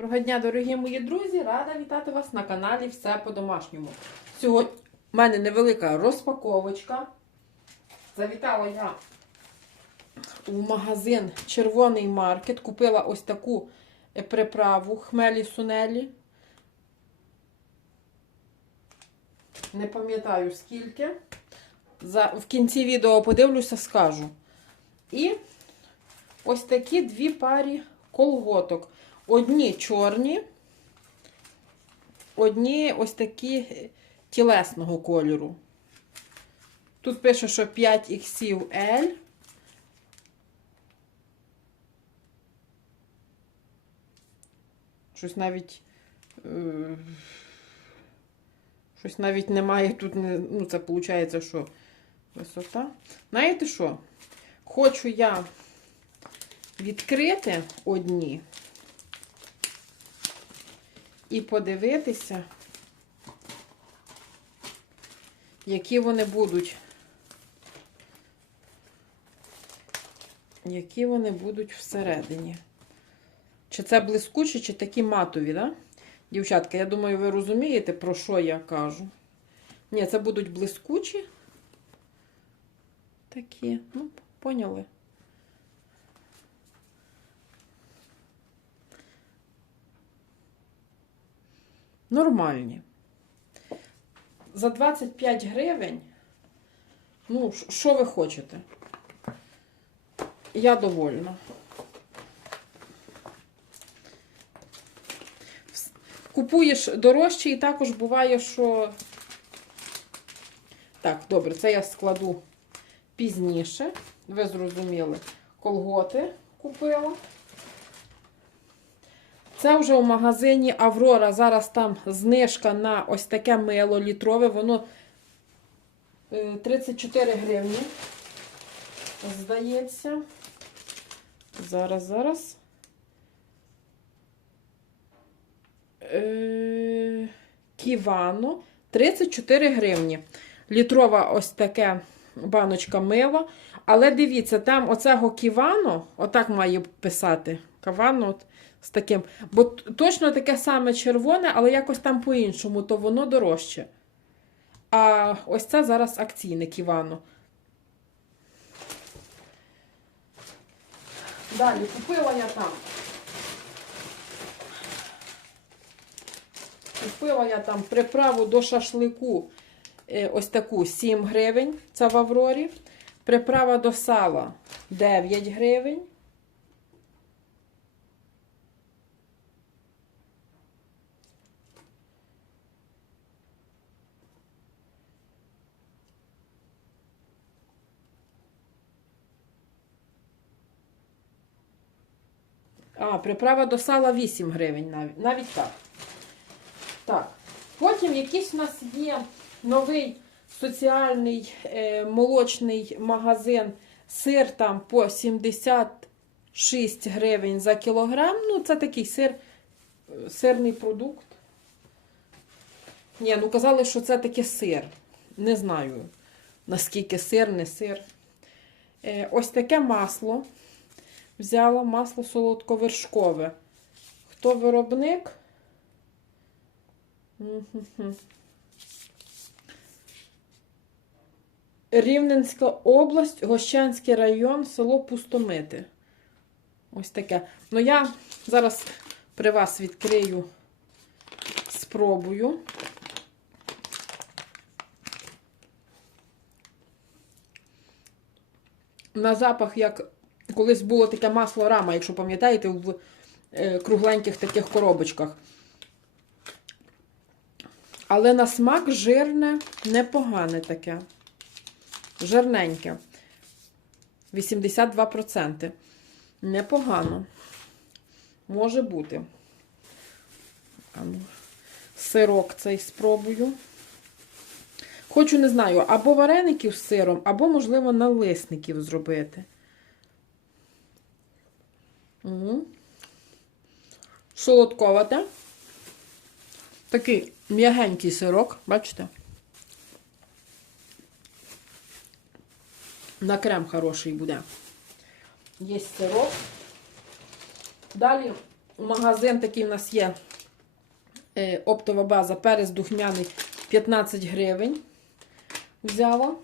Доброго дня, дорогі мої друзі! Рада вітати вас на каналі Все по-домашньому. Сьогодні в мене невелика розпаковочка. Завітала я в магазин Червоний маркет. Купила ось таку е, приправу хмелі сунелі. Не пам'ятаю скільки. За, в кінці відео подивлюся, скажу. І ось такі дві парі колготок. Одні чорні, одні ось такі тілесного кольору. Тут пише, що 5 XL. Щось навіть. Е, щось навіть немає тут, ну, це виходить, що висота. Знаєте що? Хочу я відкрити одні і подивитися, які вони будуть. Які вони будуть всередині. Чи це блискучі, чи такі матові, да? Дівчатка, я думаю, ви розумієте, про що я кажу. Ні, це будуть блискучі. Такі, ну, поняли. Нормальні. За 25 гривень. Ну, що ви хочете? Я довольна. Купуєш дорожче і також буває, що. Так, добре, це я складу пізніше. Ви зрозуміли. Колготи купила. Це вже у магазині Аврора. Зараз там знижка на ось таке мило літрове. Воно е, 34 гривні. Здається. Зараз, зараз. Е, Ківано 34 гривні. Літрова ось таке баночка мила. Але дивіться, там оцього ківано, отак має писати. Кавано от, з таким. Бо точно таке саме червоне, але якось там по-іншому, то воно дорожче. А ось це зараз акційне ківано. Далі купила я там. Купила я там приправу до шашлику. Е, Ось таку 7 гривень. Це в Аврорі. Приправа до сала 9 гривень. А, приправа до сала 8 гривень навіть. Навіть так. Так. Потім якийсь у нас є новий соціальний е, молочний магазин. Сир там по 76 гривень за кілограм. Ну, це такий сир, сирний продукт. Ні, ну казали, що це таке сир. Не знаю, наскільки сир, не сир. Е, ось таке масло. Взяла масло солодковершкове. Хто виробник? Рівненська область, Гощанський район, село Пустомити. Ось таке. Ну, я зараз при вас відкрию, спробую. На запах, як колись було таке масло рама, якщо пам'ятаєте, в е, кругленьких таких коробочках. Але на смак жирне, непогане таке. Жирненьке. 82%. Непогано. Може бути. Ну, Сирок цей спробую. Хочу, не знаю, або вареників з сиром, або, можливо, налисників зробити. Угу. Солодковате. Такий м'ягенький сирок, бачите? На крем хороший буде. Є сирок. Далі магазин такий в нас є. е, Оптова база, перець духмяний 15 гривень. Взяла.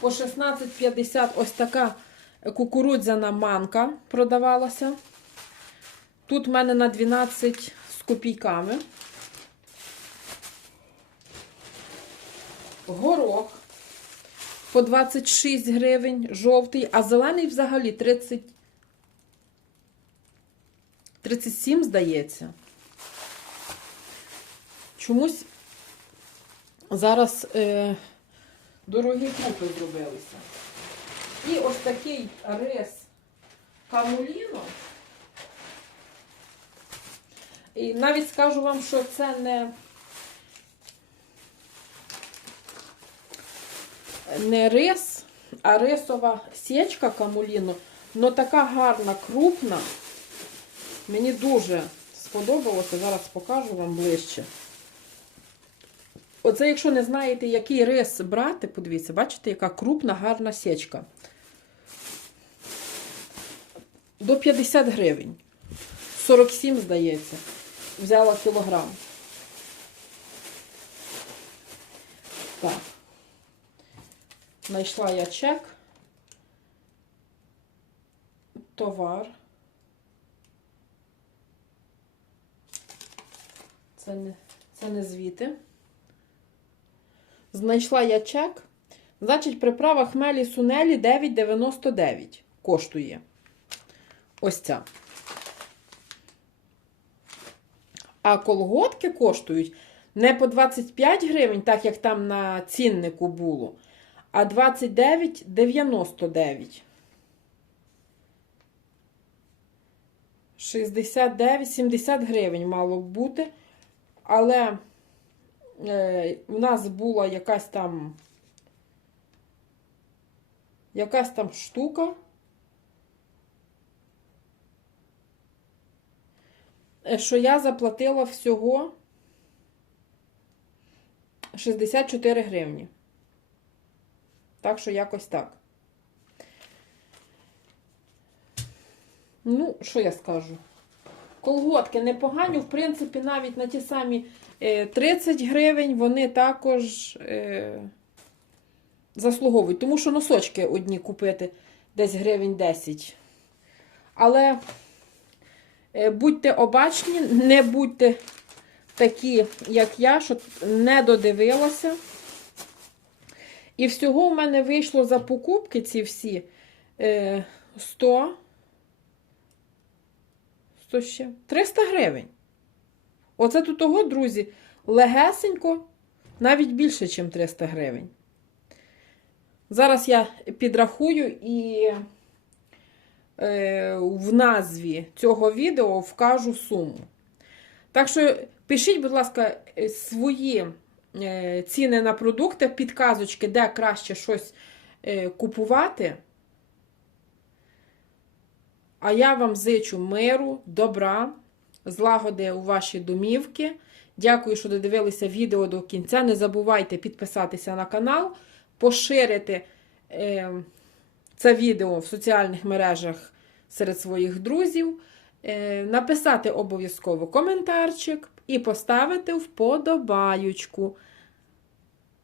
По 16,50 ось така кукурудзяна манка продавалася. Тут в мене на 12 з копійками. Горох по 26 гривень, жовтий, а зелений взагалі 30. 37, здається. Чомусь зараз е, дорогі крупи зробилися. І ось такий рис камуліно. І навіть скажу вам, що це не, не рис, а рисова січка камуліно. Но така гарна, крупна. Мені дуже сподобалося. Зараз покажу вам ближче. Оце, якщо не знаєте, який рис брати, подивіться, бачите, яка крупна, гарна січка. До 50 гривень. 47, здається. Взяла кілограм. Так. Знайшла я чек. Товар. Це не, це не звіти. Знайшла я чек. Значить, приправа хмелі сунелі 9,99 коштує. Ось ця. А колготки коштують не по 25 гривень, так як там на ціннику було, а 29,99. 69-70 гривень мало б бути. Але е, у нас була якась там якась там штука. е, Що я заплатила всього 64 гривні. Так що якось так. Ну, що я скажу? Колготки непогані, в принципі, навіть на ті самі е, 30 гривень вони також е, заслуговують. Тому що носочки одні купити десь гривень 10. Але е, будьте обачні, не будьте такі, як я, що не додивилася. І всього в мене вийшло за покупки ці всі е, 100. 100 ще 300 гривень. Оце тут того, друзі, легесенько, навіть більше, ніж 300 гривень. Зараз я підрахую і е, в назві цього відео вкажу суму. Так що пишіть, будь ласка, е, свої ціни на продукти, підказочки, де краще щось е, купувати. А я вам зичу миру, добра, злагоди у ваші домівки. Дякую, що додивилися відео до кінця. Не забувайте підписатися на канал, поширити е, це відео в соціальних мережах серед своїх друзів, е, написати обов'язково коментарчик і поставити вподобаючку.